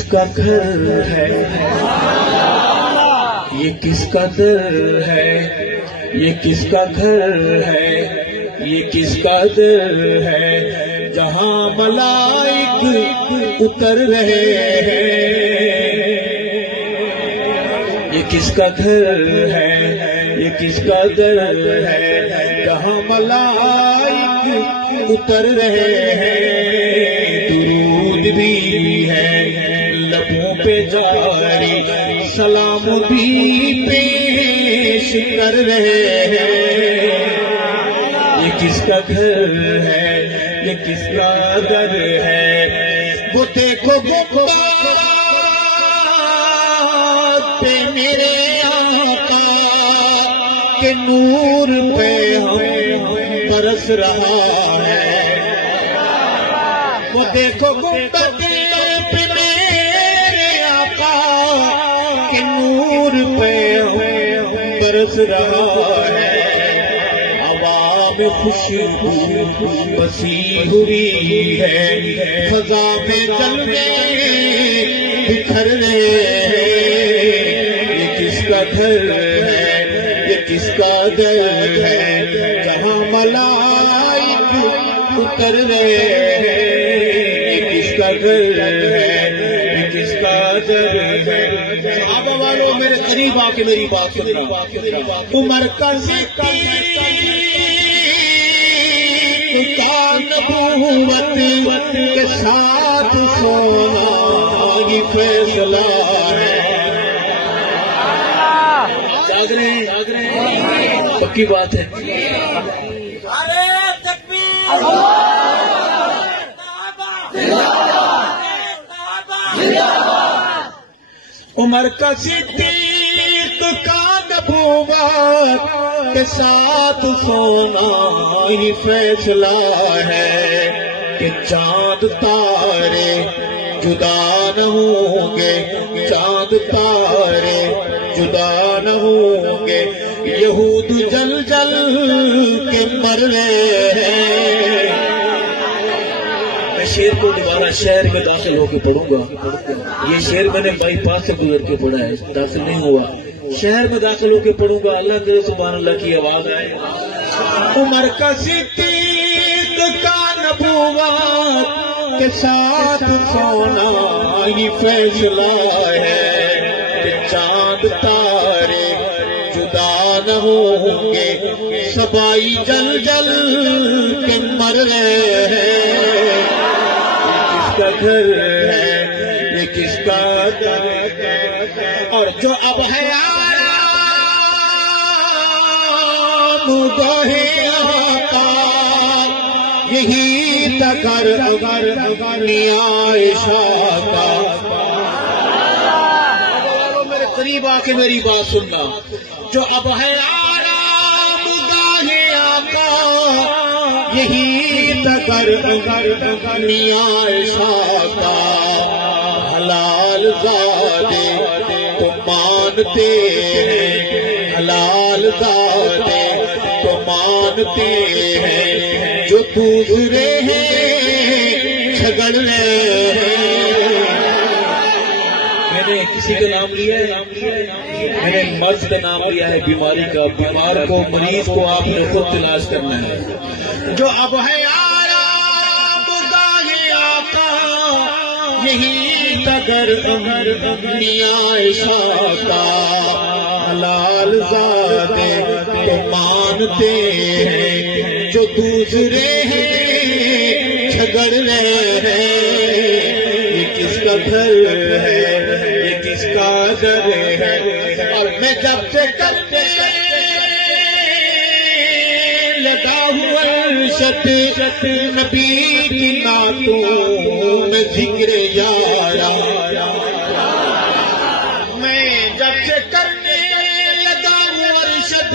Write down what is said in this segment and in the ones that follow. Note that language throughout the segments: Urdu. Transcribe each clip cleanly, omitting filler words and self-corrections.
کس کا گھر ہے، یہ کس کا در ہے، یہ کس کا گھر ہے، یہ کس کا در ہے، جہاں ملائک اتر رہے ہیں۔ یہ کس کا گھر ہے، یہ کس کا در ہے، جہاں ملائک اتر رہے ہیں۔ درود بھی ہے لبوں پہ جاری، سلام بھی پیش کر رہے ہیں۔ یہ کس کا گھر ہے، یہ کس کا در ہے، وہ دیکھو گنبد پہ میرے آقا کے نور پہ ہم برس رہا ہے۔ وہ دیکھو گنبد پہ میرے آقا کے نور پہ ہم برس رہا ہے۔ خوشبو بسی ہوئی ہے، فضا میں جلوے بکھر رہے ہیں۔ یہ کس کا گھر ہے، یہ کس کا در ہے، جہاں ملائک اتر رہے ہیں۔ یہ کس کا گھر ہے، یہ کس کا در ہے۔ صحابہ والوں میرے قریب آ کے میری بات سننا۔ عمر کا نبوت کے ساتھ سونا یہ فیصلہ ہے۔ جاگ رہے ہیں پکی بات ہے۔ عمر کا صدیق کا نبوت کے ساتھ سونا یہ فیصلہ ہے کہ چاند تارے جدا نہ ہوں گے، چاند تارے جدا نہ ہوں گے، یہود جل جل کے مر رہے ہیں۔ میں شعر کو دوبارہ شہر میں داخل ہو کے پڑھوں گا۔ یہ شعر میں نے بائی پاس سے گزر کے پڑھا ہے، داخل نہیں ہوا۔ شہر میں داخل ہو کے پڑھوں گا، اللہ کرے سبحان اللہ کی آواز آئے۔ عمر کا صدیق کا نبوت کے ساتھ سونا یہ فیصلہ ہے کہ چاند تارے جدا نہ ہوں گے، سبائی جل جل کے مر رہے ہیں۔ یہ کس کا گھر ہے، یہ کس کا در ہے، اور جو اب ہے یہی تکر عائشہ کا۔ میرے قریب آ کے میری بات سننا۔ جو اب ہے آرام گاہ آقا یہی تکر عائشہ کا۔ حلال زادے تو مانتے ہیں، حلال زادے تو مانتے ہیں، جو دوسرے ہیں جھگڑ رہے ہیں۔ میں نے کسی کا نام لیا ہے، میں نے مرض کا نام لیا ہے، بیماری کا۔ بیمار کو، مریض کو آپ نے خود تلاش کرنا ہے۔ جو اب ہے آرام گاہ آقا یہی تگر عائشہ کا۔ حلال زادے تو مانتے ہیں، جو دوسرے ہیں جھگڑ رہے ہیں۔ یہ کس کا گھر ہے، یہ کس کا در ہے، اور میں جب سے کرنے لگا ہوا عرشت نبی کی نعتوں میں ذکر یارا۔ میں جب سے کرنے لگا ہوا عرشت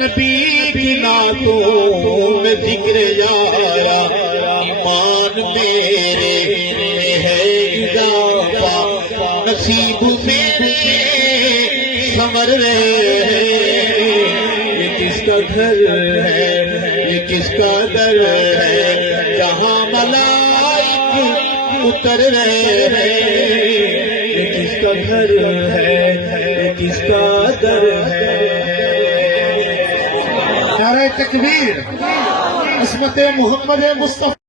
نبی کی نعتوں میں ذکر یارا، ایمان میرے میں ہے اضافہ، نصیب میرے سمر رہے ہیں۔ یہ کس کا گھر ہے، یہ کس کا در ہے، جہاں ملائک اتر رہے ہیں۔ گھر ہے کس کا در ہے. نعرہ تکبیر، عصمت محمد مصطفیٰ.